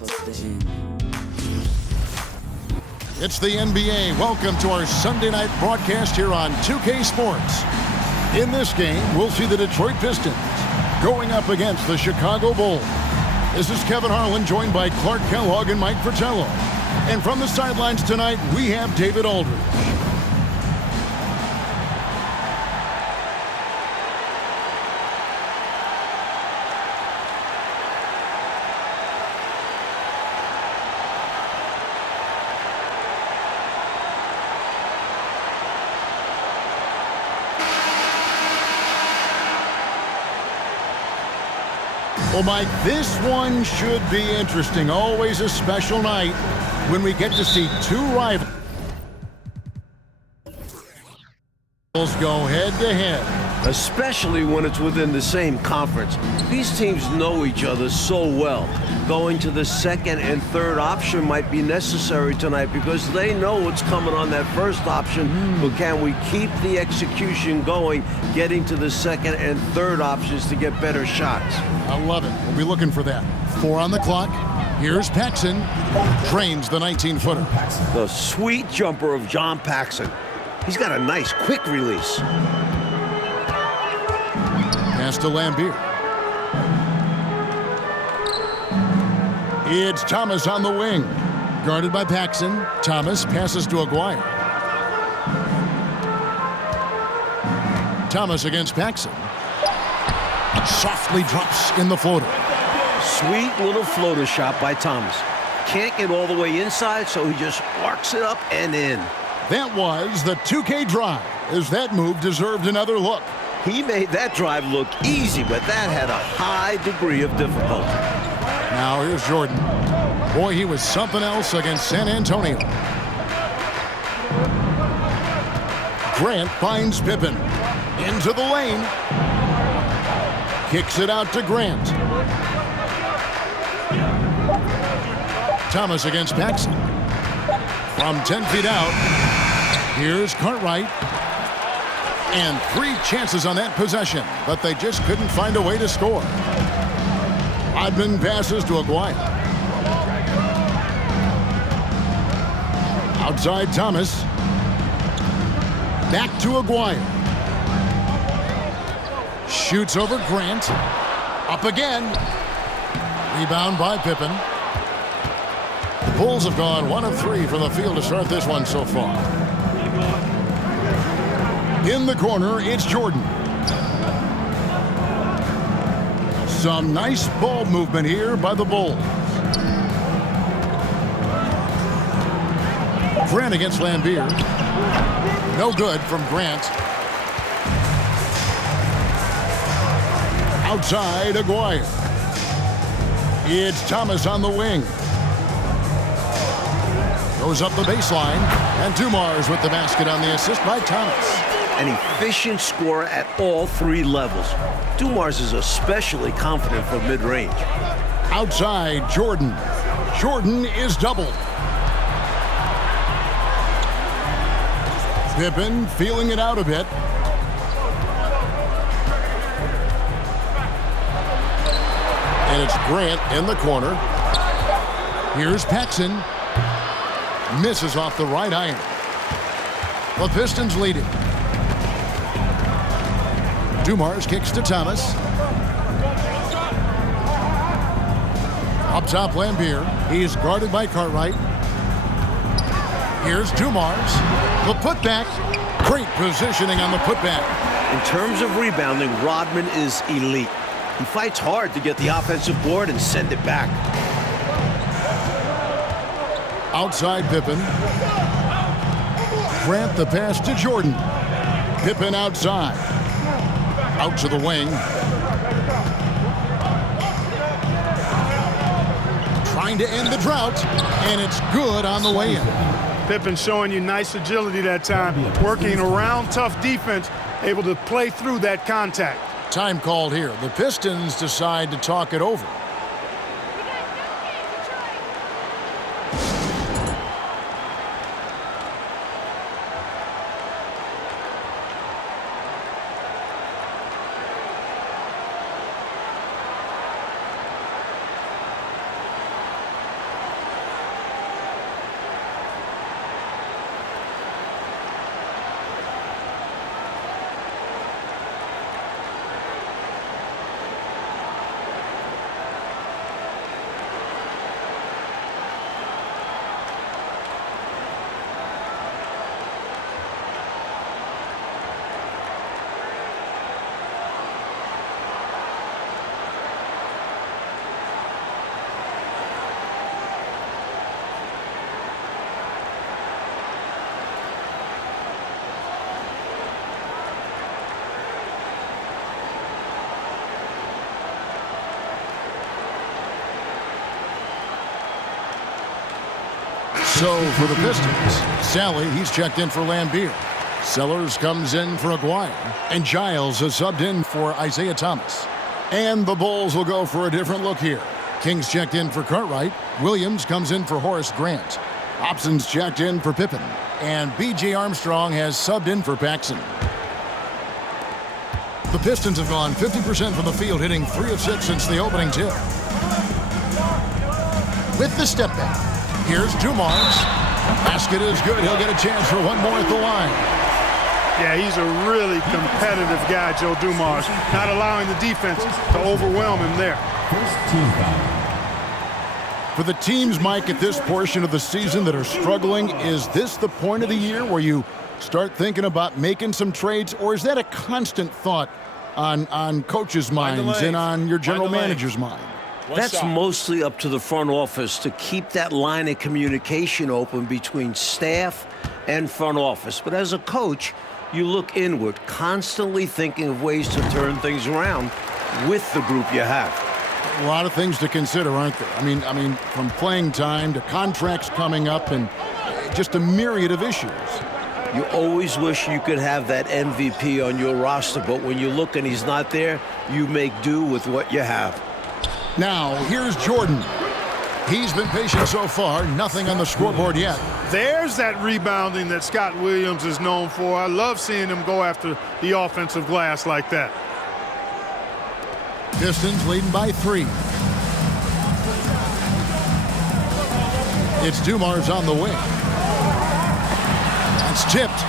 It's the NBA. Welcome to our Sunday night broadcast here on 2K Sports. In this game, we'll see the Detroit Pistons going up against the Chicago Bulls. This is Kevin Harlan, joined by Clark Kellogg and Mike Fratello. And from the sidelines tonight, we have David Aldridge. Well, Mike, this one should be interesting. Always a special night when we get to see two rivals go head-to-head. Especially when it's within the same conference. These teams know each other so well. Going to the second and third option might be necessary tonight because they know what's coming on that first option. But can we keep the execution going, getting to the second and third options to get better shots? I love it. We'll be looking for that. 4 on the clock. Here's Paxson. Drains the 19-footer. The sweet jumper of John Paxson. He's got a nice quick release. Pass to Lambier. It's Thomas on the wing. Guarded by Paxson. Thomas passes to Aguirre. Thomas against Paxson. Softly drops in the floater. Sweet little floater shot by Thomas. Can't get all the way inside, so he just arcs it up and in. That was the 2K drive, as that move deserved another look. He made that drive look easy, but that had a high degree of difficulty. Now here's Jordan. Boy, he was something else against San Antonio. Grant finds Pippen. Into the lane. Kicks it out to Grant. Thomas against Paxson. From 10 feet out, here's Cartwright. And 3 chances on that possession, but they just couldn't find a way to score. Oddman passes to Aguirre. Outside Thomas. Back to Aguirre. Shoots over Grant. Up again. Rebound by Pippen. The Bulls have gone 1 of 3 from the field to start this one so far. In the corner, it's Jordan. Some nice ball movement here by the Bulls. Grant against Lambier. No good from Grant. Outside, Aguirre. It's Thomas on the wing. Goes up the baseline. And Dumars with the basket on the assist by Thomas. An efficient scorer at all 3 levels. Dumars is especially confident from mid-range. Outside, Jordan. Jordan is doubled. Pippen feeling it out a bit. And it's Grant in the corner. Here's Paxson. Misses off the right iron. The Pistons lead it. Dumars kicks to Thomas. Up top, Lambier. He's guarded by Cartwright. Here's Dumars. The putback. Great positioning on the putback. In terms of rebounding, Rodman is elite. He fights hard to get the offensive board and send it back. Outside Pippen. Grant the pass to Jordan. Pippen outside. Out to the wing. Trying to end the drought, and it's good on the way in. Pippen showing you nice agility that time, working around tough defense, able to play through that contact. Time called here. The Pistons decide to talk it over. So for the Pistons, Sally, he's checked in for Lambeer. Sellers comes in for Aguirre. And Giles is subbed in for Isaiah Thomas. And the Bulls will go for a different look here. King's checked in for Cartwright. Williams comes in for Horace Grant. Hobson's checked in for Pippen. And B.J. Armstrong has subbed in for Paxson. The Pistons have gone 50% from the field, hitting 3 of 6 since the opening tip. With the step back, here's Dumars. Basket is good. He'll get a chance for one more at the line. Yeah, he's a really competitive guy, Joe Dumars, not allowing the defense to overwhelm him there. For the teams, Mike, at this portion of the season that are struggling, is this the point of the year where you start thinking about making some trades, or is that a constant thought on coaches' minds and on your general manager's mind? That's mostly up to the front office to keep that line of communication open between staff and front office. But as a coach, you look inward, constantly thinking of ways to turn things around with the group you have. A lot of things to consider, aren't there? I mean, from playing time to contracts coming up and just a myriad of issues. You always wish you could have that MVP on your roster, but when you look and he's not there, you make do with what you have. Now, here's Jordan. He's been patient so far, nothing on the scoreboard yet. There's that rebounding that Scott Williams is known for. I love seeing him go after the offensive glass like that. Pistons leading by 3. It's Dumars on the wing. That's tipped.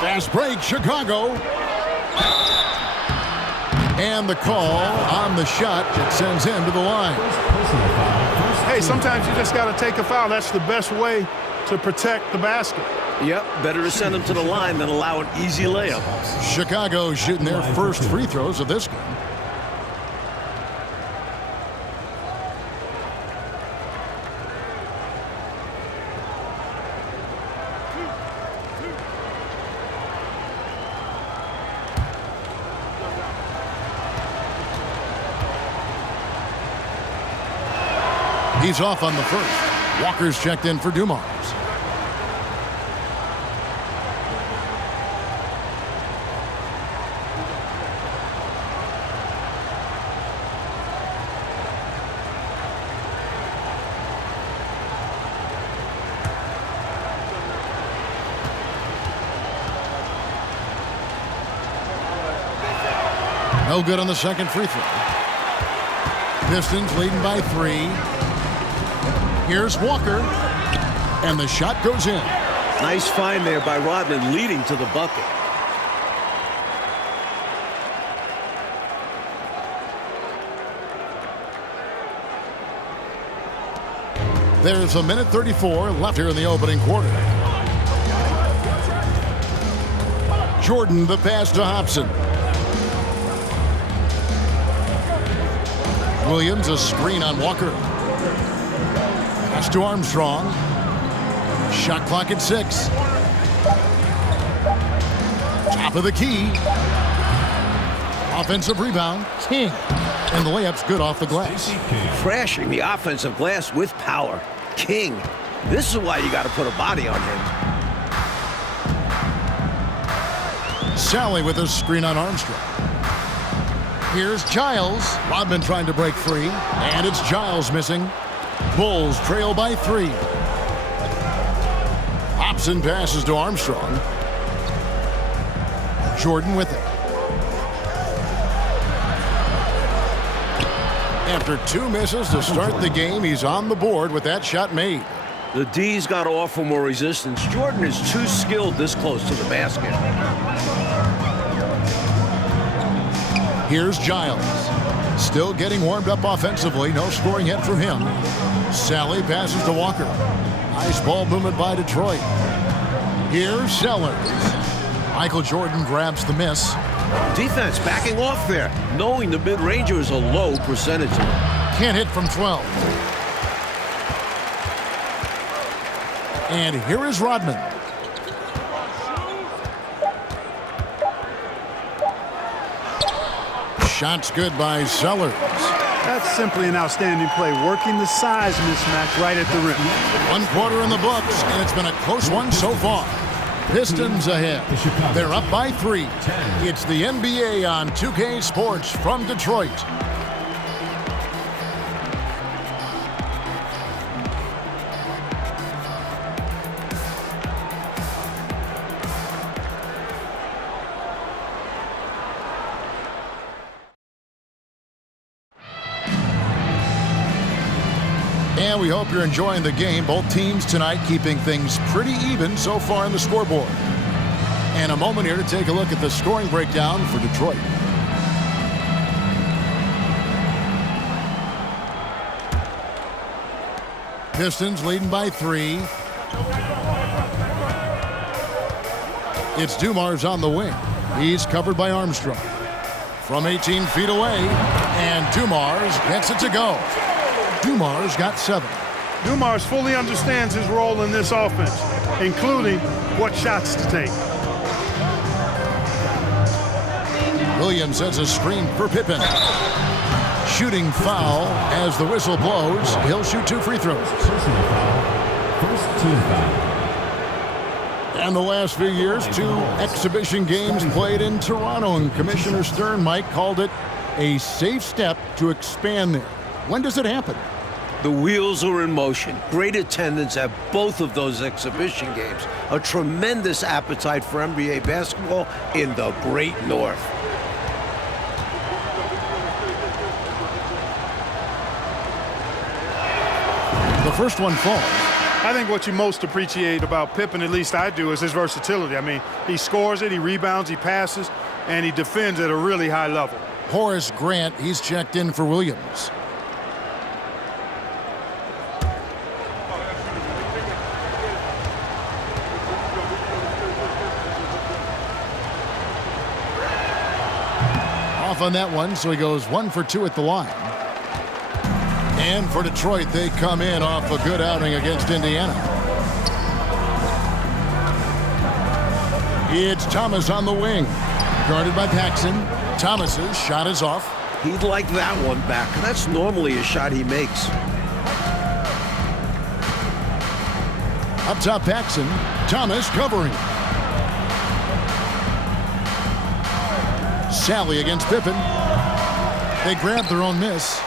Fast break, Chicago. And the call on the shot that sends him to the line. Hey, sometimes you just got to take a foul. That's the best way to protect the basket. Yep, better to send him to the line than allow an easy layup. Chicago shooting their first free throws of this game. He's off on the first. Walker's checked in for Dumars. No good on the second free throw. Pistons leading by 3. Here's Walker, and the shot goes in. Nice find there by Rodman, leading to the bucket. There's a minute 34 left here in the opening quarter. Jordan, the pass to Hobson. Williams, a screen on Walker. Pass to Armstrong. Shot clock at 6. Top of the key. Offensive rebound. King. And the layup's good off the glass. Crashing the offensive glass with power. King. This is why you got to put a body on him. Sally with a screen on Armstrong. Here's Giles. Rodman trying to break free. And it's Giles missing. Bulls trail by 3. Hobson passes to Armstrong. Jordan with it. After 2 misses to start the game, he's on the board with that shot made. The D's got to offer more resistance. Jordan is too skilled this close to the basket. Here's Giles. Still getting warmed up offensively. No scoring yet from him. Sally passes to Walker. Nice ball movement by Detroit. Here's Sellers. Michael Jordan grabs the miss. Defense backing off there, knowing the mid-ranger is a low percentage. Can't hit from 12. And here is Rodman. Shots good by Sellers. That's simply an outstanding play, working the size mismatch right at the rim. 1 quarter in the books, and it's been a close one so far. Pistons ahead. They're up by 3. It's the NBA on 2K Sports from Detroit. And we hope you're enjoying the game. Both teams tonight keeping things pretty even so far in the scoreboard. And a moment here to take a look at the scoring breakdown for Detroit. Pistons leading by 3. It's Dumars on the wing. He's covered by Armstrong. From 18 feet away, and Dumars gets it to go. Dumars got 7. Dumars fully understands his role in this offense, including what shots to take. Williams has a screen for Pippen. Shooting foul as the whistle blows. He'll shoot 2 free throws. Personal foul. First team foul. And the last few years, 2 exhibition games played in Toronto, and Commissioner Stern, Mike, called it a safe step to expand there. When does it happen? The wheels are in motion. Great attendance at both of those exhibition games. A tremendous appetite for NBA basketball in the Great North. The first one falls. I think what you most appreciate about Pippen, at least I do, is his versatility. I mean, he scores it, he rebounds, he passes, and he defends at a really high level. Horace Grant, he's checked in for Williams. Off on that one, so he goes 1 for 2 at the line. And for Detroit, they come in off a good outing against Indiana. It's Thomas on the wing. Guarded by Paxson. Thomas's shot is off. He'd like that one back. That's normally a shot he makes. Up top, Paxson. Thomas covering. Sally against Pippen. They grab their own miss.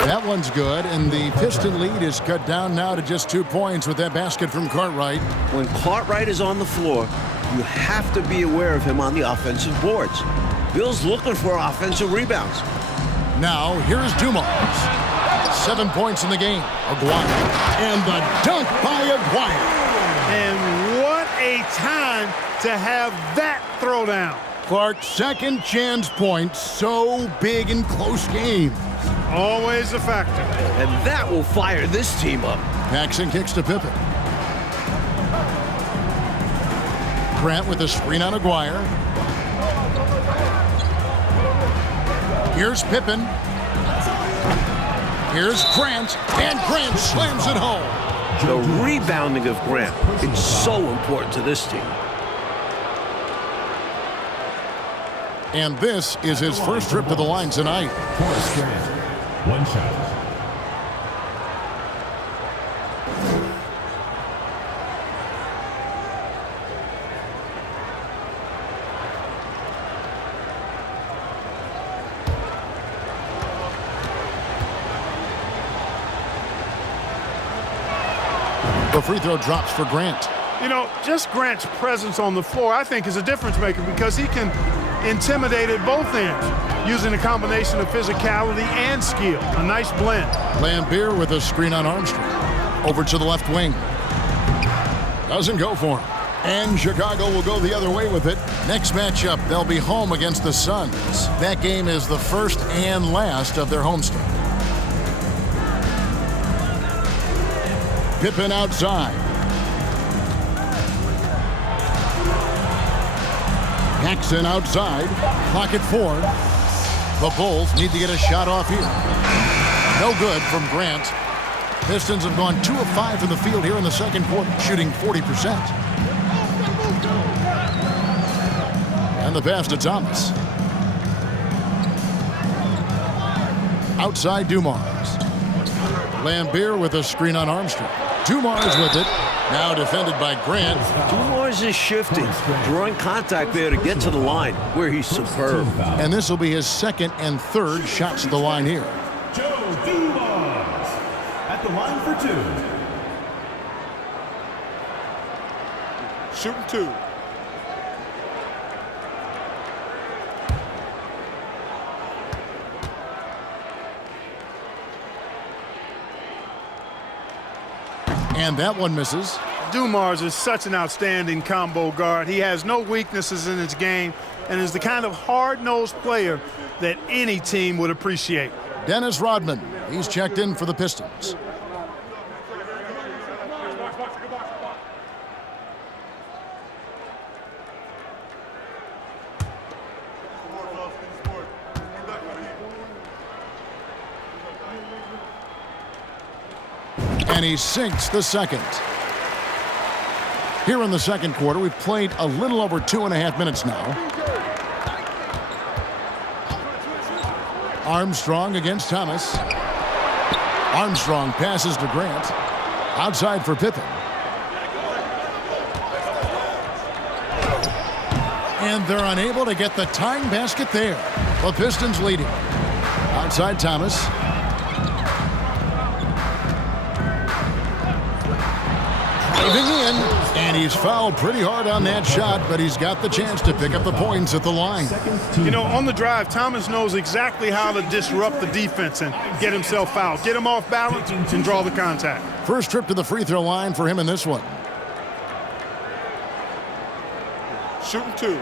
That one's good, and the Piston lead is cut down now to just 2 points with that basket from Cartwright. When Cartwright is on the floor, you have to be aware of him on the offensive boards. Bill's looking for offensive rebounds. Now, here's Dumars. 7 points in the game. Aguirre. And the dunk by Aguirre. And what a time to have that throwdown. Clark's second chance point, so big in close games. Always a factor. And that will fire this team up. Paxson kicks to Pippen. Grant with a screen on Aguirre. Here's Pippen. Here's Grant, and Grant slams it home. The rebounding of Grant, it's so important to this team. And this is his first trip to the line tonight. Horace Grant. 1 shot. The free throw drops for Grant. You know, just Grant's presence on the floor, I think, is a difference maker because he can intimidate at both ends using a combination of physicality and skill. A nice blend. Lambeer with a screen on Armstrong. Over to the left wing. Doesn't go for him. And Chicago will go the other way with it. Next matchup, they'll be home against the Suns. That game is the first and last of their homestand. Pippen outside. Paxson outside. Clock at 4. The Bulls need to get a shot off here. No good from Grant. Pistons have gone 2 of 5 from the field here in the second quarter, shooting 40%. And the pass to Thomas. Outside Dumars. Lambeer with a screen on Armstrong. Dumars with it. Now defended by Grant. Dumars is shifting, drawing contact there to get to the line, where he's superb. And this will be his second and third shots at the line here. Joe Dumars at the line for 2. Shooting 2. And that one misses. Dumars is such an outstanding combo guard. He has no weaknesses in his game and is the kind of hard-nosed player that any team would appreciate. Dennis Rodman, he's checked in for the Pistons. And he sinks the second. Here in the second quarter, we've played a little over 2.5 minutes now. Armstrong against Thomas. Armstrong passes to Grant. Outside for Pippen. And they're unable to get the tying basket there. The Pistons leading. Outside Thomas. Driving in, and he's fouled pretty hard on that shot, but he's got the chance to pick up the points at the line. You know, on the drive, Thomas knows exactly how to disrupt the defense and get himself fouled. Get him off balance and draw the contact. First trip to the free throw line for him in this one. Shooting 2.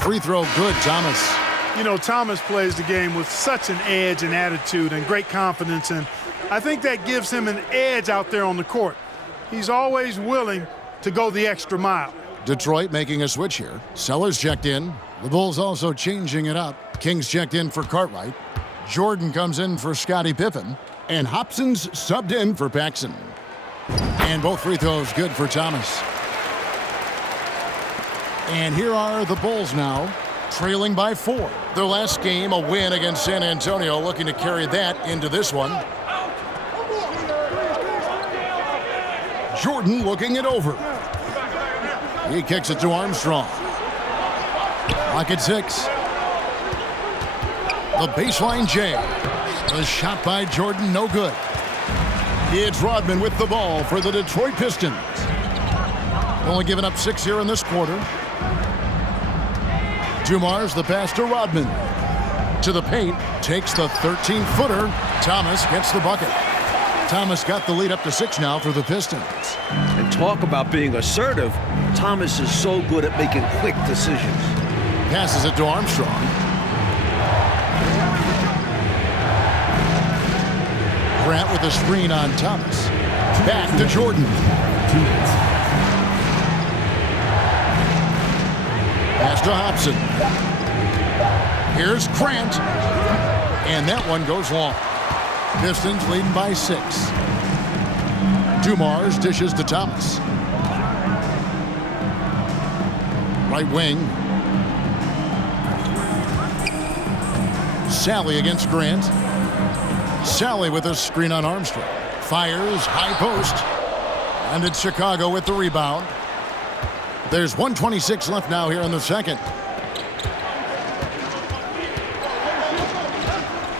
Free throw good, Thomas. You know, Thomas plays the game with such an edge and attitude and great confidence, and I think that gives him an edge out there on the court. He's always willing to go the extra mile. Detroit making a switch here. Sellers checked in. The Bulls also changing it up. Kings checked in for Cartwright. Jordan comes in for Scottie Pippen. And Hobson's subbed in for Paxson. And both free throws good for Thomas. And here are the Bulls now, trailing by 4. Their last game, a win against San Antonio, looking to carry that into this one. Jordan looking it over. He kicks it to Armstrong. Lock at 6. The baseline J. The shot by Jordan, no good. It's Rodman with the ball for the Detroit Pistons. Only giving up 6 here in this quarter. Dumars, the pass to Rodman. To the paint, takes the 13-footer. Thomas gets the bucket. Thomas got the lead up to 6 now for the Pistons. And talk about being assertive. Thomas is so good at making quick decisions. Passes it to Armstrong. Grant with a screen on Thomas. Back to Jordan. Pass to Hobson. Here's Grant. And that one goes long. Pistons leading by 6. Dumars dishes to Thomas. Right wing. Sally against Grant. Sally with a screen on Armstrong. Fires, high post. And it's Chicago with the rebound. There's 1:26 left now here in the second.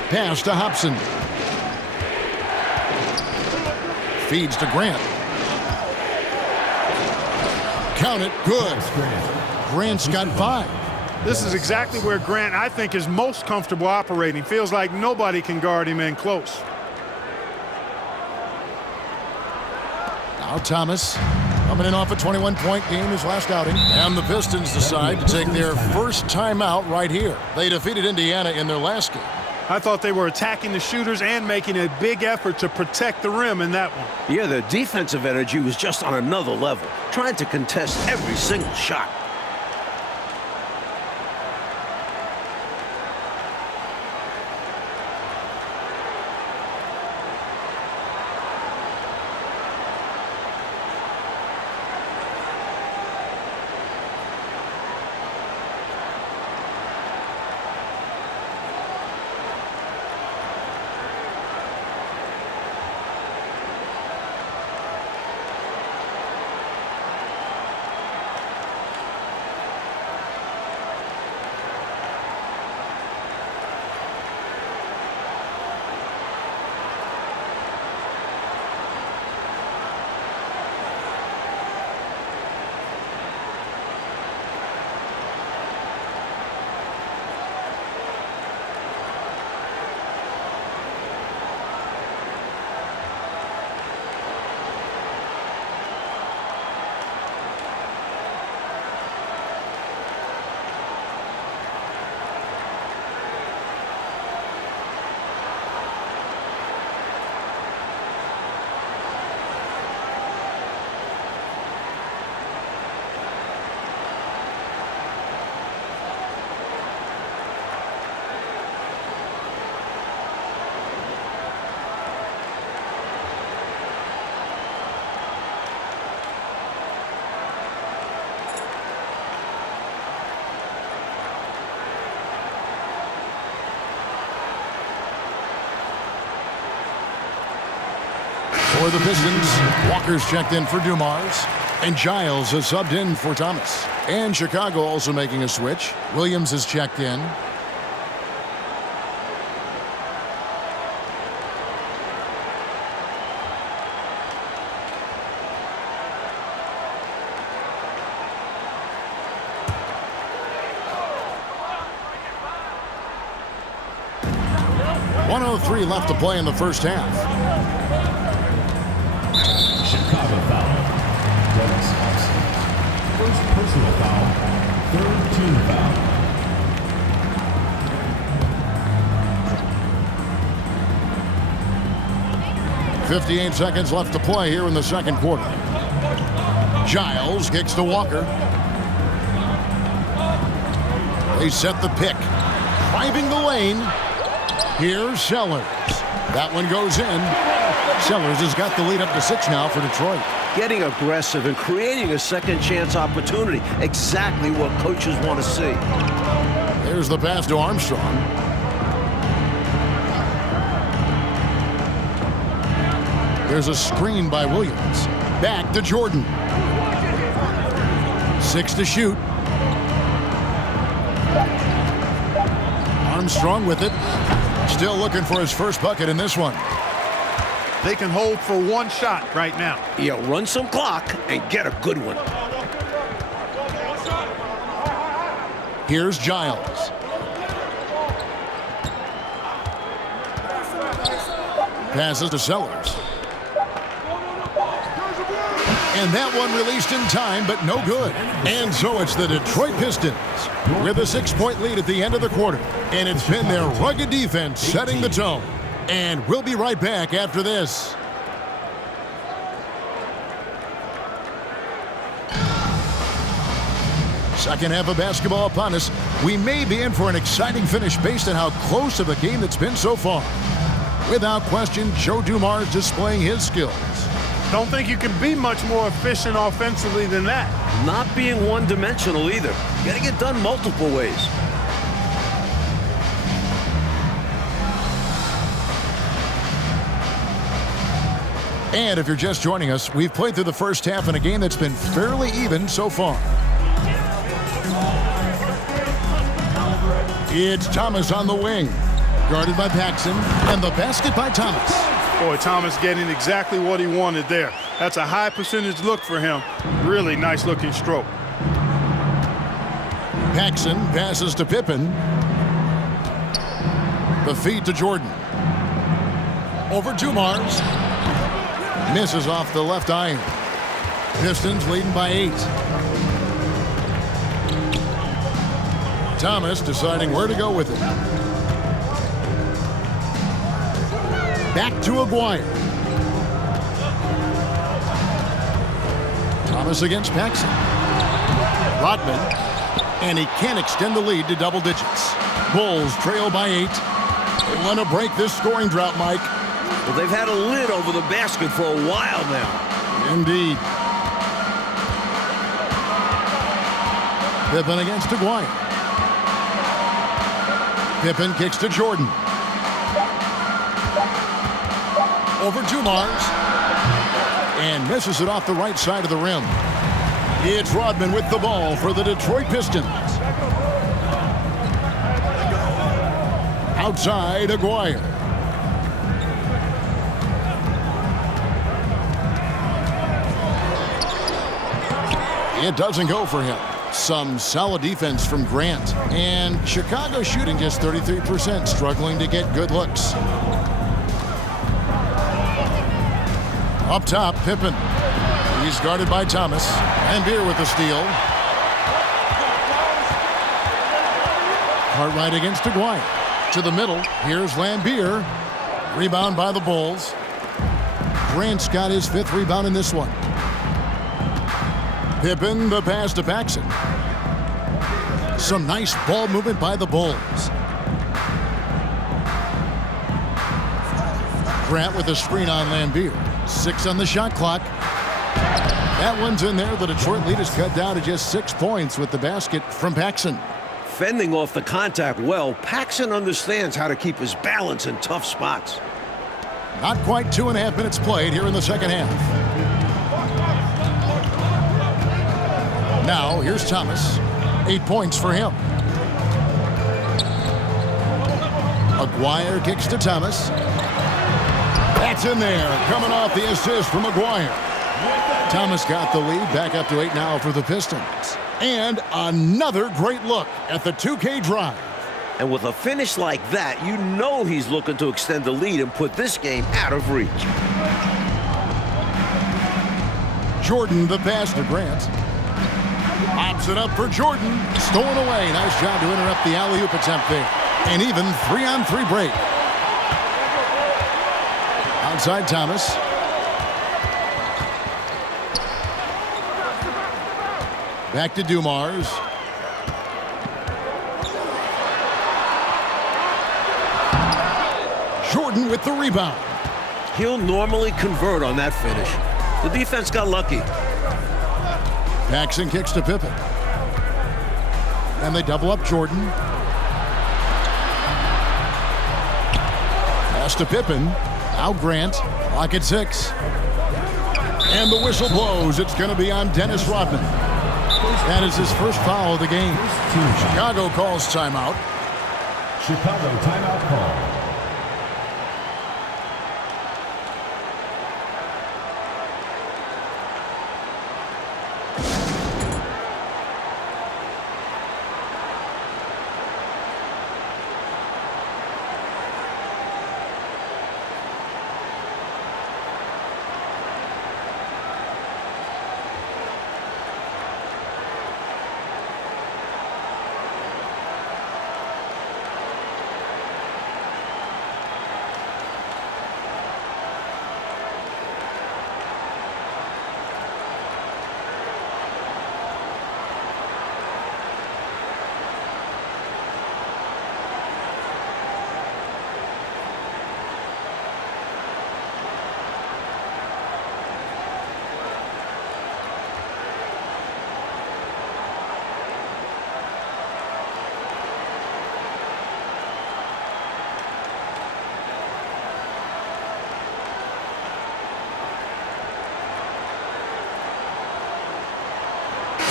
Pass to Hobson. Feeds to Grant. Count it, good. Grant's got 5. This is exactly where Grant, I think, is most comfortable operating. Feels like nobody can guard him in close. Now Thomas coming in off a 21-point game his last outing. And the Pistons decide to take their first timeout right here. They defeated Indiana in their last game. I thought they were attacking the shooters and making a big effort to protect the rim in that one. Yeah, their defensive energy was just on another level, trying to contest every single shot. For the Pistons, Walker's checked in for Dumars, and Giles has subbed in for Thomas. And Chicago also making a switch. Williams is checked in. .103 left to play in the first half. Chicago foul. Dennis Hudson. First personal foul. Third team foul. .58 seconds left to play here in the second quarter. Giles kicks to Walker. They set the pick. Driving the lane. Here's Sellers. That one goes in. Sellers has got the lead up to 6 now for Detroit. Getting aggressive and creating a second chance opportunity. Exactly what coaches want to see. There's the pass to Armstrong. There's a screen by Williams. Back to Jordan. 6 to shoot. Armstrong with it. Still looking for his first bucket in this one. They can hold for one shot right now. Yeah, run some clock and get a good one. Here's Giles. Passes to Sellers. And that one released in time, but no good. And so it's the Detroit Pistons with a 6-point lead at the end of the quarter. And it's been their rugged defense setting the tone. And we'll be right back after this. Second half of basketball upon us. We may be in for an exciting finish based on how close of a game it's been so far. Without question, Joe Dumars displaying his skills. Don't think you can be much more efficient offensively than that. Not being one-dimensional either. Getting it done multiple ways. And if you're just joining us, we've played through the first half in a game that's been fairly even so far. It's Thomas on the wing. Guarded by Paxson, and the basket by Thomas. Boy, Thomas getting exactly what he wanted there. That's a high percentage look for him. Really nice looking stroke. Paxson passes to Pippen. The feed to Jordan. Over Dumars. Misses off the left iron. Pistons leading by 8. Thomas deciding where to go with it. Back to Aguirre. Thomas against Paxson. Rodman. And he can't extend the lead to double digits. Bulls trail by 8. They want to break this scoring drought, Mike. Well, they've had a lid over the basket for a while now. Indeed. Pippen against Aguirre. Pippen kicks to Jordan. Over Dumars. And misses it off the right side of the rim. It's Rodman with the ball for the Detroit Pistons. Outside, Aguirre. It doesn't go for him. Some solid defense from Grant. And Chicago shooting just 33%, struggling to get good looks. Up top, Pippen. He's guarded by Thomas. Lambier with the steal. Cartwright against Aguirre. To the middle. Here's Lambier. Rebound by the Bulls. Grant's got his 5th rebound in this one. Pippen, the pass to Paxson. Some nice ball movement by the Bulls. Grant with a screen on Lambier. 6 on the shot clock. That one's in there. The Detroit lead is cut down to just 6 points with the basket from Paxson. Fending off the contact well, Paxson understands how to keep his balance in tough spots. Not quite 2.5 minutes played here in the second half. Now, here's Thomas. 8 points for him. Aguirre kicks to Thomas. That's in there, coming off the assist from Aguirre. Thomas got the lead, back up to 8 now for the Pistons. And another great look at the 2K drive. And with a finish like that, you know he's looking to extend the lead and put this game out of reach. Jordan, the pass to Grant. Pops it up for Jordan. Stolen away. Nice job to interrupt the alley-oop attempt there. And even 3-on-3 break. Outside Thomas. Back to Dumars. Jordan with the rebound. He'll normally convert on that finish. The defense got lucky. Paxson kicks to Pippen. And they double up Jordan. Pass to Pippen. Now Grant. Clock at 6. And the whistle blows. It's going to be on Dennis Rodman. That is his first foul of the game. Chicago calls timeout. Chicago timeout call.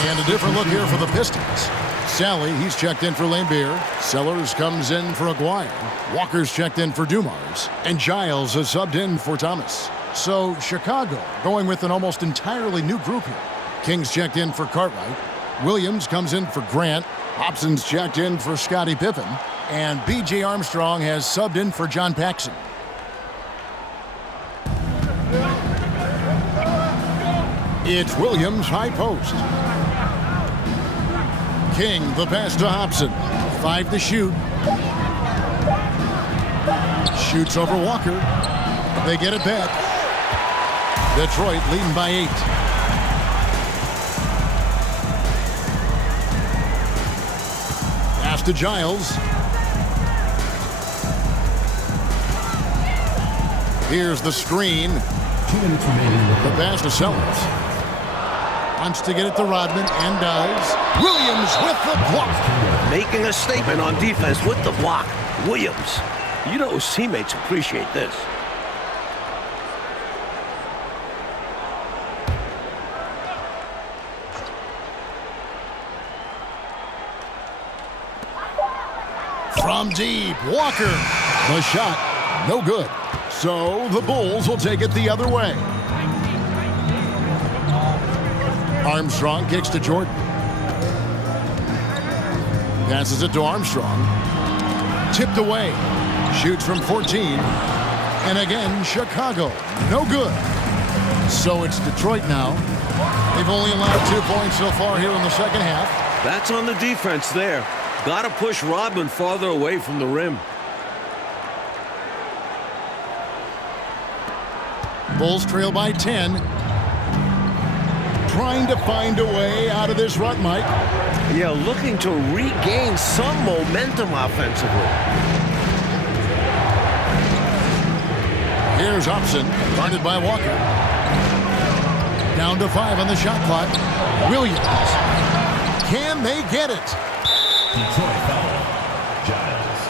And a different look here for the Pistons. Sally, he's checked in for Lambeer. Sellers comes in for Aguirre. Walker's checked in for Dumars. And Giles has subbed in for Thomas. So Chicago going with an almost entirely new group here. King's checked in for Cartwright. Williams comes in for Grant. Hobson's checked in for Scottie Pippen. And B.J. Armstrong has subbed in for John Paxson. It's Williams high post. King, the pass to Hobson. 5 to shoot. Shoots over Walker. They get it back. Detroit leading by 8. Pass to Giles. Here's the screen. 2 minutes remaining. The pass to Sellers. Wants to get it to Rodman and does. Williams with the block. Making a statement on defense with the block. Williams. You know his teammates appreciate this. From deep, Walker. The shot, no good. So the Bulls will take it the other way. Armstrong kicks to Jordan. Passes it to Armstrong. Tipped away. Shoots from 14. And again, Chicago. No good. So it's Detroit now. They've only allowed 2 points so far here in the second half. That's on the defense there. Got to push Rodman farther away from the rim. Bulls trail by 10. Trying to find a way out of this rut, Mike. Yeah, looking to regain some momentum offensively. Here's Hobson, guarded by Walker. Down to 5 on the shot clock. Williams. Can they get it? Detroit foul. Giles.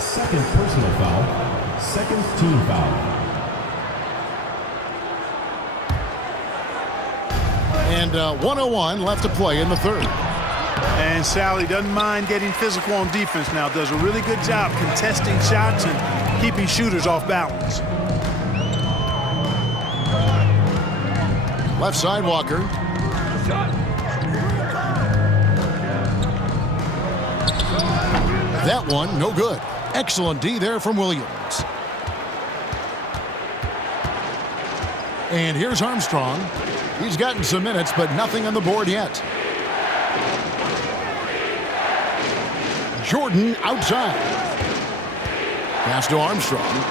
Second personal foul. Second team foul. And 1:01 left to play in the third. And Sally doesn't mind getting physical on defense now. Does a really good job contesting shots and keeping shooters off balance. Left side, Walker. That one, no good. Excellent D there from Williams. And here's Armstrong. He's gotten some minutes, but nothing on the board yet. Jordan outside. Pass to Armstrong.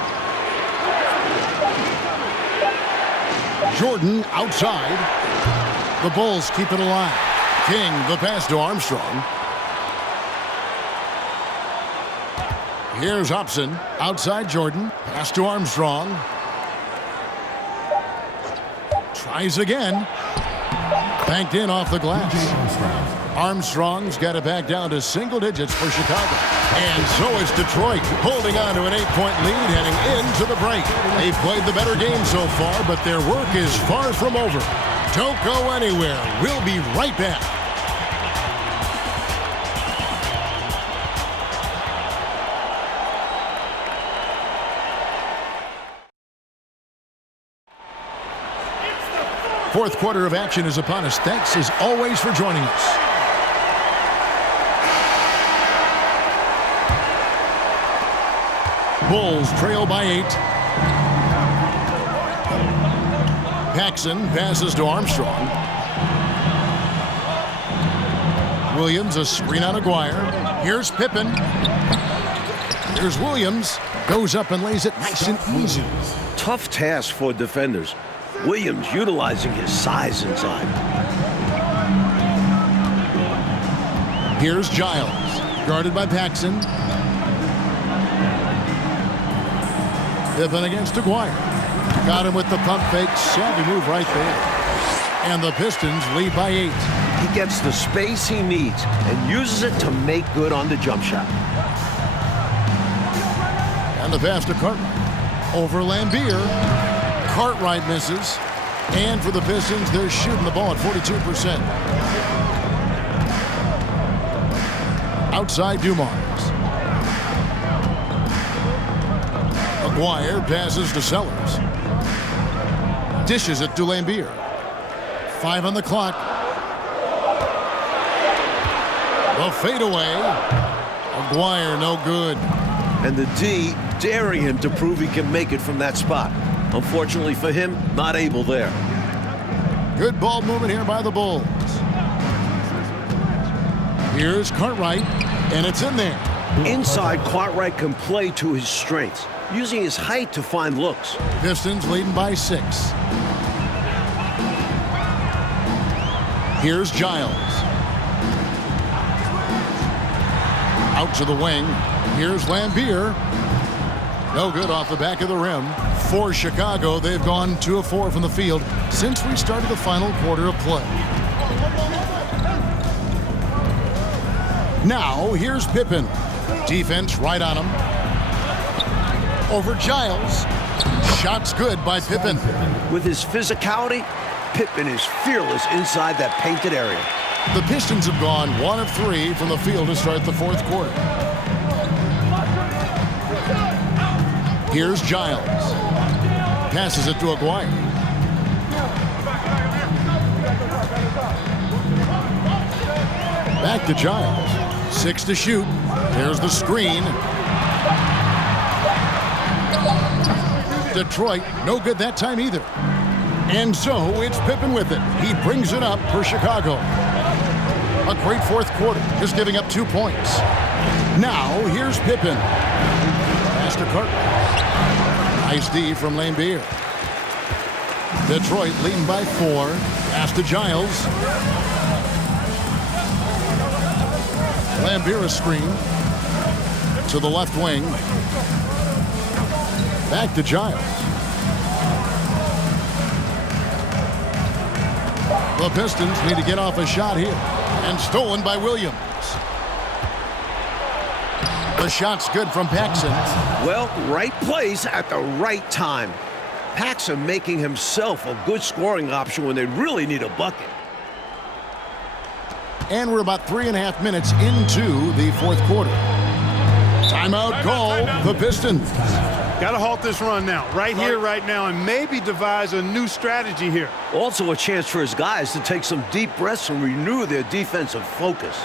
Jordan outside. The Bulls keep it alive. King, the pass to Armstrong. Here's Hobson. Outside Jordan. Pass to Armstrong. Tries again. Banked in off the glass. Armstrong's got it back down to single digits for Chicago. And so is Detroit, holding on to an 8-point lead heading into the break. They've played the better game so far, but their work is far from over. Don't go anywhere. We'll be right back. Fourth quarter of action is upon us. Thanks as always for joining us. Bulls trail by 8. Paxson passes to Armstrong. Williams, a screen on Aguirre. Here's Pippen. Here's Williams. Goes up and lays it nice and easy. Tough task for defenders. Williams utilizing his size inside. Here's Giles. Guarded by Paxson. Pippen against Aguirre. Got him with the pump fake. Savvy move right there. And the Pistons lead by 8. He gets the space he needs and uses it to make good on the jump shot. And the pass to Cartwright. Over Lambier. Cartwright misses. And for the Pistons, they're shooting the ball at 42%. Outside Dumars. Aguirre passes to Sellers. Dishes it to Lambier. 5 on the clock. The fadeaway. Aguirre no good. And the D daring him to prove he can make it from that spot. Unfortunately for him, not able there. Good ball movement here by the Bulls. Here's Cartwright, and it's in there. Inside, Cartwright can play to his strengths, using his height to find looks. Pistons leading by 6. Here's Giles. Out to the wing. Here's Lambier. No good off the back of the rim. For Chicago, they've gone 2 of 4 from the field since we started the final quarter of play. Now, here's Pippen. Defense right on him. Over Giles. Shots good by Pippen. With his physicality, Pippen is fearless inside that painted area. The Pistons have gone 1 of 3 from the field to start the fourth quarter. Here's Giles. Passes it to Aguirre. Back to Giles. 6 to shoot. There's the screen. Detroit, no good that time either. And so it's Pippen with it. He brings it up for Chicago. A great fourth quarter, just giving up 2 points. Now, here's Pippen. Pass to Cartwright. Nice D from Lambier. Detroit leading by 4. Pass to Giles. Lambier a screen. To the left wing. Back to Giles. The Pistons need to get off a shot here. And stolen by Williams. The shot's good from Paxson. Well, right place at the right time. Paxson making himself a good scoring option when they really need a bucket. And we're about 3.5 minutes into the fourth quarter. Timeout call, the Pistons. Got to halt this run now, right here, right now, and maybe devise a new strategy here. Also a chance for his guys to take some deep breaths and renew their defensive focus.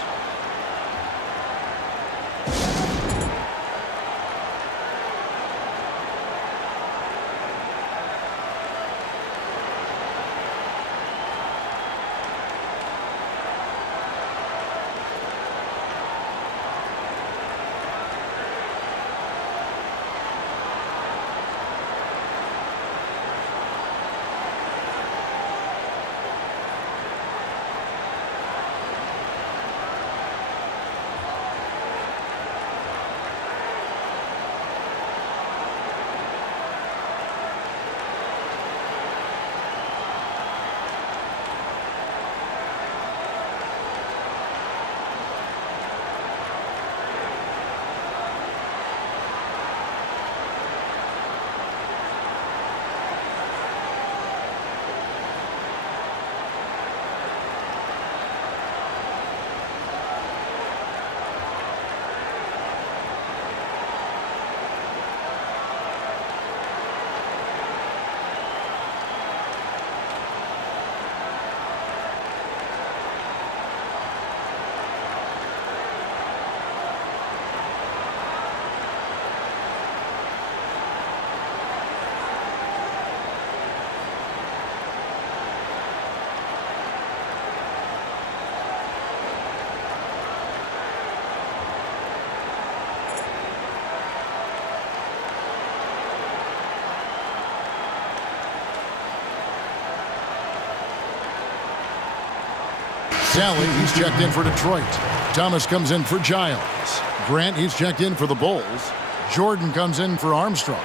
Sally, he's checked in for Detroit. Thomas comes in for Giles. Grant, he's checked in for the Bulls. Jordan comes in for Armstrong.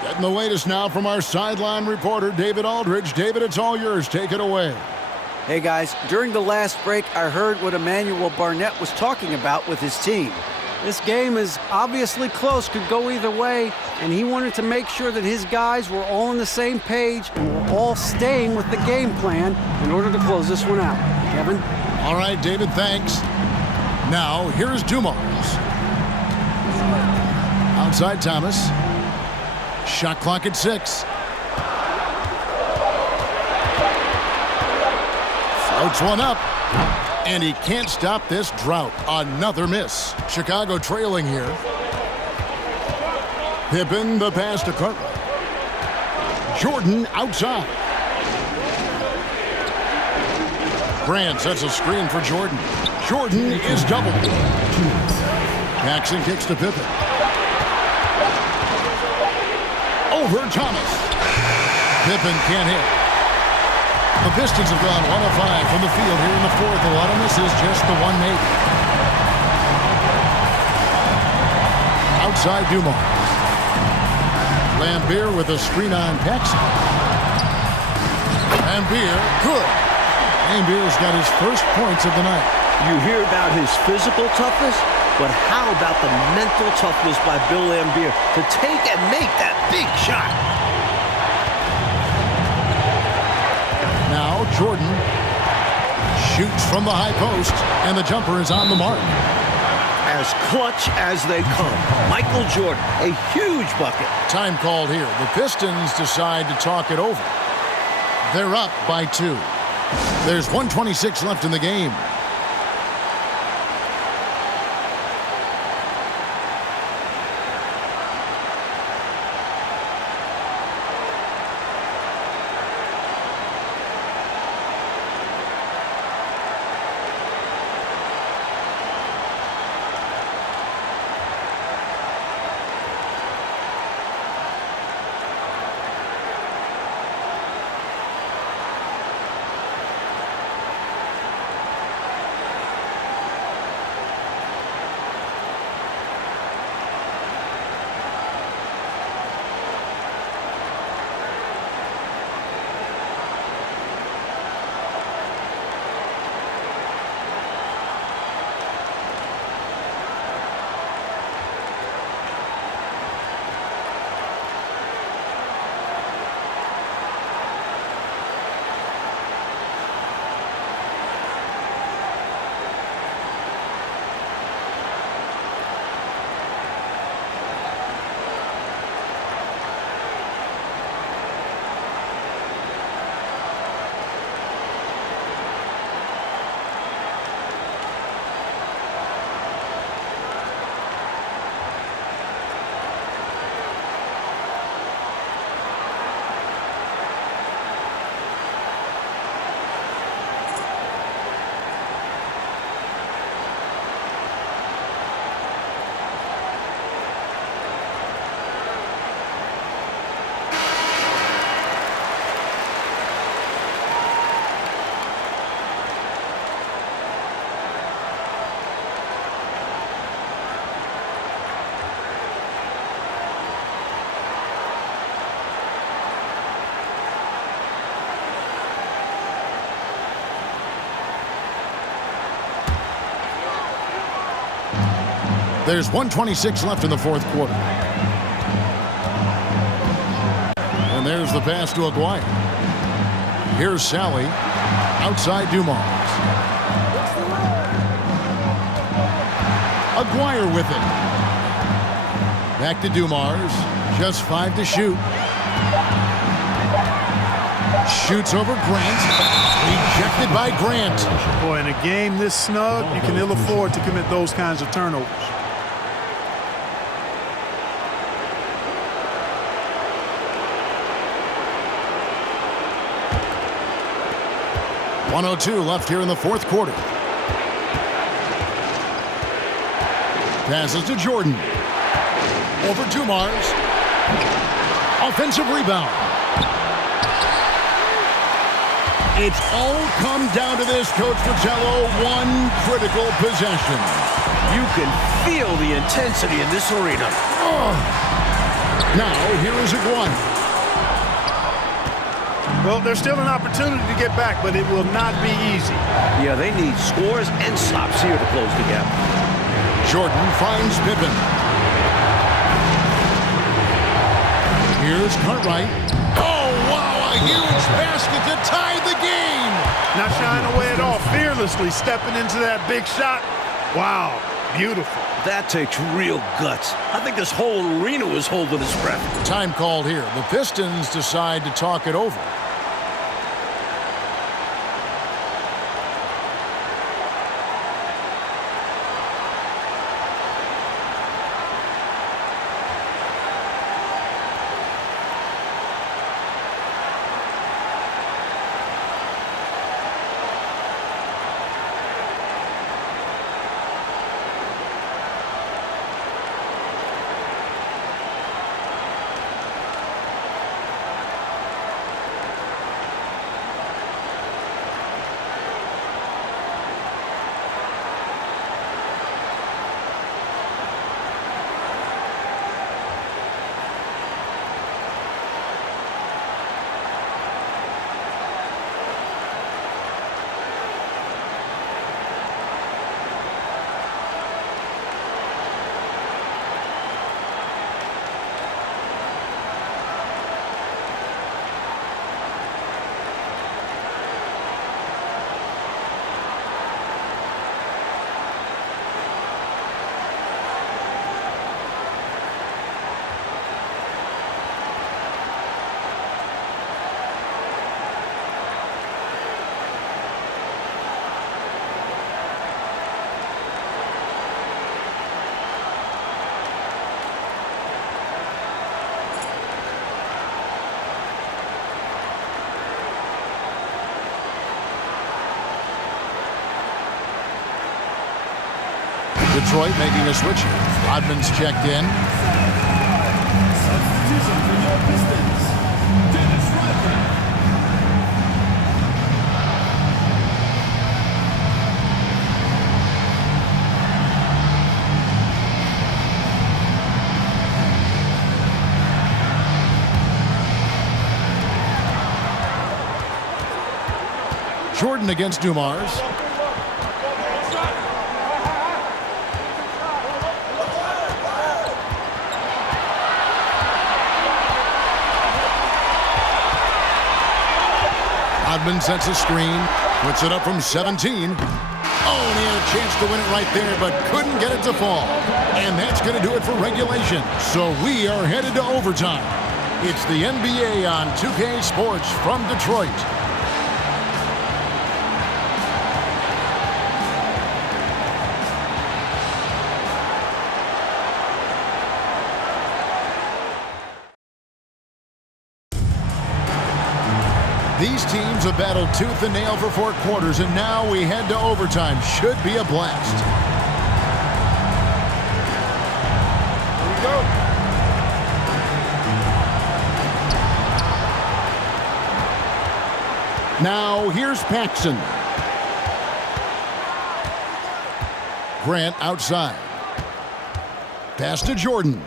Getting the latest now from our sideline reporter, David Aldridge. David, it's all yours. Take it away. Hey, guys. During the last break, I heard what Emmanuel Barnett was talking about with his team. This game is obviously close, could go either way, and he wanted to make sure that his guys were all on the same page and were all staying with the game plan in order to close this one out. Kevin? All right, David, thanks. Now, here's Dumars. Outside Thomas. Shot clock at 6. Floats one up. And he can't stop this drought. Another miss. Chicago trailing here. Pippen, the pass to Cartwright. Jordan outside. Grant sets a screen for Jordan. Jordan is doubled. Jackson kicks to Pippen. Over Thomas. Pippen can't hit. The Pistons have gone 1 of 5 from the field here in the fourth. A lot of misses, just the one made. Outside Dumars. Lambier with a screen on Paxson. Lambier, good. Lambier's got his first points of the night. You hear about his physical toughness, but how about the mental toughness by Bill Lambier to take and make that big shot? Now Jordan shoots from the high post, and the jumper is on the mark. As clutch as they come. Michael Jordan, a huge bucket. Time called here. The Pistons decide to talk it over. They're up by 2. There's 1:26 left in the game. There's 1:26 left in the fourth quarter. And there's the pass to Aguirre. Here's Sally. Outside Dumars. Aguirre with it. Back to Dumars. Just 5 to shoot. Shoots over Grant. Rejected by Grant. Boy, in a game this snug, you can ill afford to commit those kinds of turnovers. .102 left here in the fourth quarter. Passes to Jordan. Over Dumars. Offensive rebound. It's all come down to this, Coach Fratello. One critical possession. You can feel the intensity in this arena. Oh. Now, here is Aguirre. Well, there's still an opportunity to get back, but it will not be easy. Yeah, they need scores and stops here to close the gap. Jordan finds Pippen. Here's Cartwright. Oh, wow, a huge basket to tie the game. Not shying away at all, fearlessly stepping into that big shot. Wow, beautiful. That takes real guts. I think this whole arena was holding its breath. Time called here. The Pistons decide to talk it over. Detroit making a switch here. Rodman's checked in. Substitution for your Pistons. Dennis Rodman. Jordan against Dumars. Rodman sets a screen, puts it up from 17. Oh, and he had a chance to win it right there, but couldn't get it to fall. And that's going to do it for regulation. So we are headed to overtime. It's the NBA on 2K Sports from Detroit. These teams have battled tooth and nail for 4 quarters, and now we head to overtime. Should be a blast. Here we go. Now, here's Paxson. Grant outside. Pass to Jordan.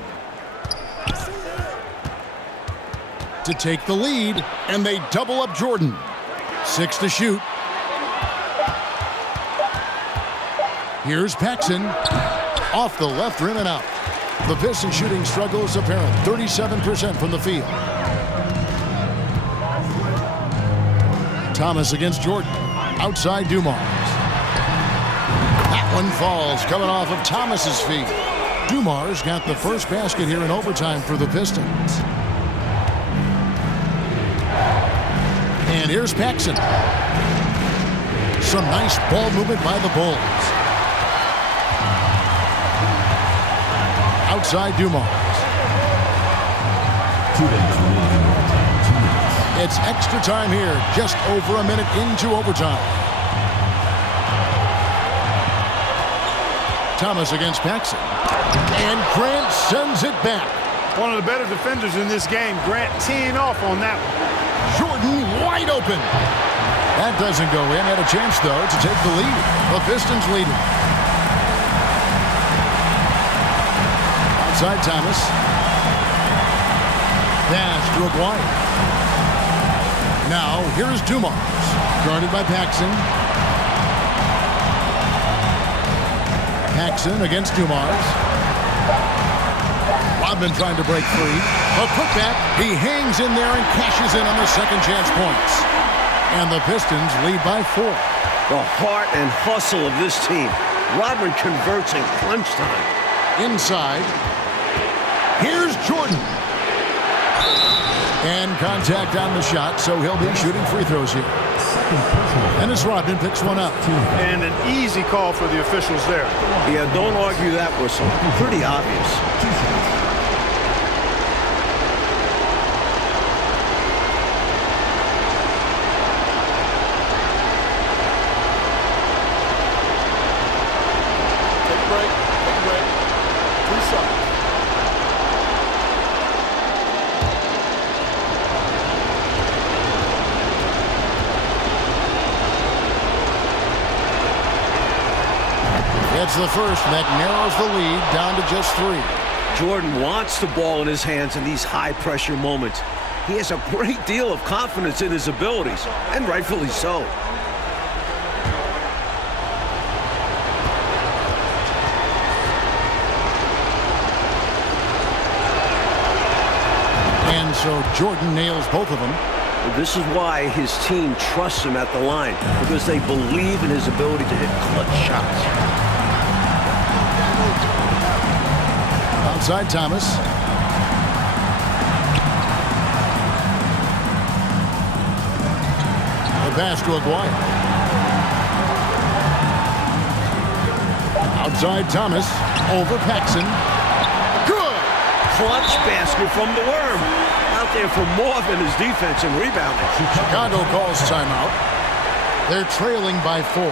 To take the lead, and they double up Jordan. 6 to shoot. Off the left rim and out. The Pistons shooting struggle is apparent. 37% from the field. Thomas against Jordan. Outside Dumars. That one falls, coming off of Thomas's feet. Dumars got the first basket here in overtime for the Pistons. And here's Paxson. Some nice ball movement by the Bulls. Outside Dumars. 2 minutes remaining in overtime. 2 minutes. It's extra time here, just over a minute into overtime. Thomas against Paxson. And Grant sends it back. One of the better defenders in this game. Grant teeing off on that one. Jordan wide open. That doesn't go in. Had a chance, though, to take the lead. The Pistons leading. Outside Thomas. Pass to Aguirre. Now, here is Dumars. Guarded by Paxson. Paxson against Dumars. Rodman trying to break free. A putback. He hangs in there and cashes in on the second chance points. And the Pistons lead by 4. The heart and hustle of this team. Rodman converts in crunch time. Inside. Here's Jordan. And contact on the shot, so he'll be shooting free throws here. And as Rodman picks one up. And an easy call for the officials there. Yeah, don't argue that whistle. Pretty obvious. That's the first, and that narrows the lead down to just 3. Jordan wants the ball in his hands in these high-pressure moments. He has a great deal of confidence in his abilities, and rightfully so. And so Jordan nails both of them. This is why his team trusts him at the line, because they believe in his ability to hit clutch shots. Outside Thomas. The pass to Aguirre. Outside Thomas. Over Paxson. Good! Clutch basket from the worm. Out there for more than his defense and rebounding. Chicago calls timeout. They're trailing by 4.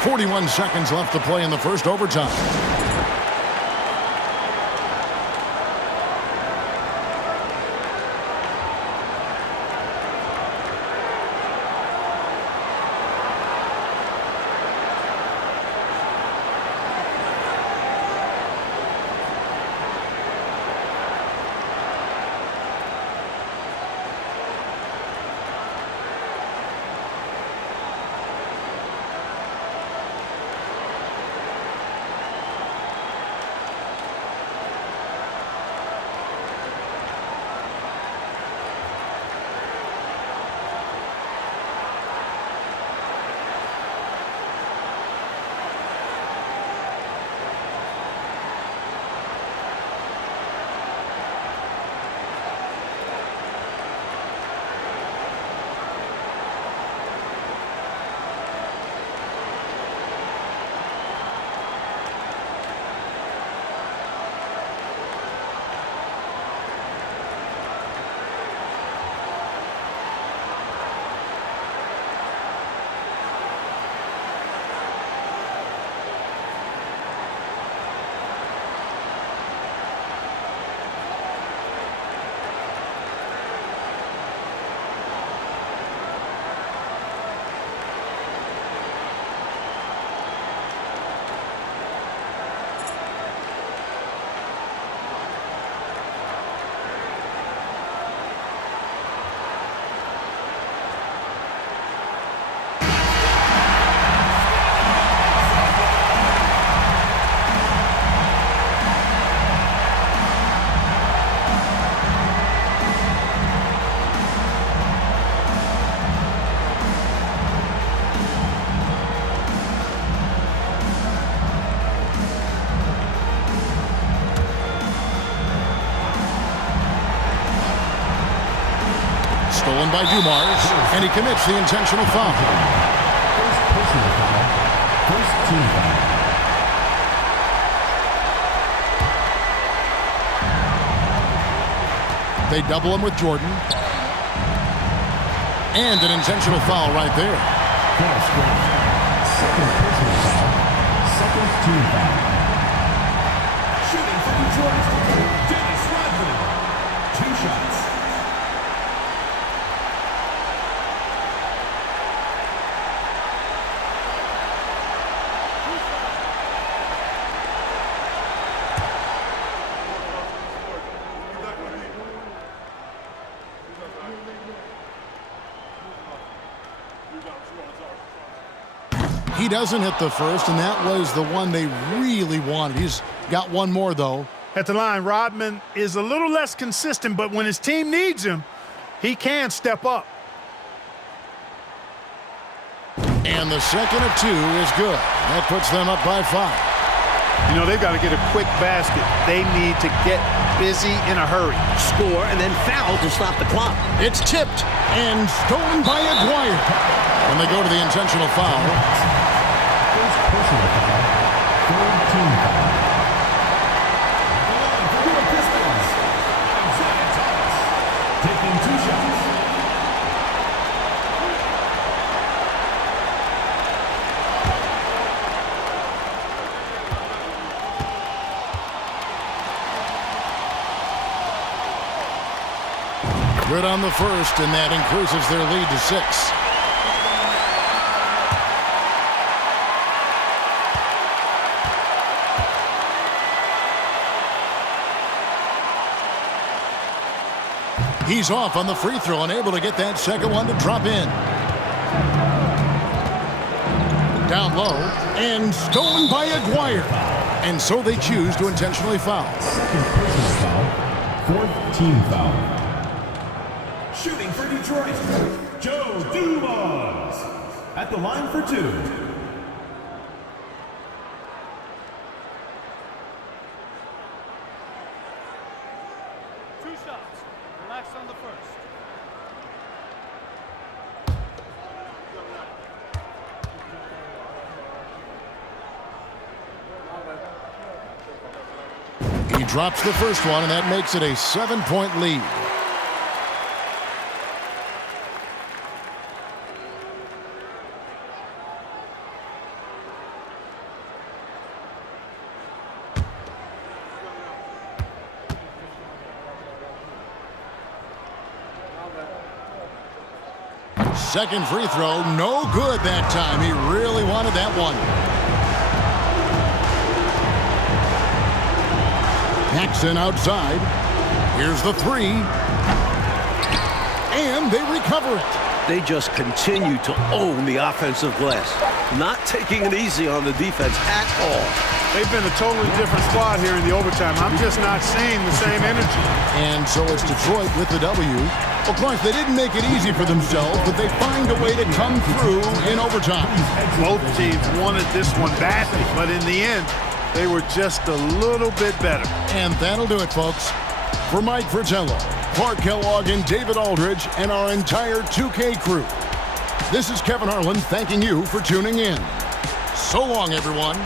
41 seconds left to play in the first overtime. stolen by Dumars, and he commits the intentional foul. First personal foul. First team foul. They double him with Jordan. And an intentional foul right there. Second personal foul. Second team foul. Shooting for Detroit. Dennis Rodman. 2 shots. He doesn't hit the first, and that was the one they really wanted. He's got one more, though. At the line, Rodman is a little less consistent, but when his team needs him, he can step up. And the second of 2 is good. That puts them up by 5. You know, they've got to get a quick basket. They need to get busy in a hurry. Score and then foul to stop the clock. It's tipped and stolen by Aguirre. When they go to the intentional foul. First personal foul. Third team foul. For the Pistons, Isaiah Thomas, taking 2 shots. Good on the first, and that increases their lead to 6. He's off on the free throw and able to get that second one to drop in. Down low and stolen by Aguirre. And so they choose to intentionally foul. Second personal foul. Fourth team foul. Shooting for Detroit, Joe Dumars. At the line for 2. On the first. He drops the first one, and that makes it a 7-point lead. Second free throw, no good that time. He really wanted that one. Paxson outside. Here's the 3. And they recover it. They just continue to own the offensive glass. Not taking it easy on the defense at all. They've been a totally different squad here in the overtime. I'm just not seeing the same energy. And so it's Detroit with the W. Of course, they didn't make it easy for themselves, but they find a way to come through in overtime. Both teams wanted this one badly, but in the end, they were just a little bit better. And that'll do it, folks. For Mike Fratello, Clark Kellogg, and David Aldridge, and our entire 2K crew, this is Kevin Harlan thanking you for tuning in. So long, everyone.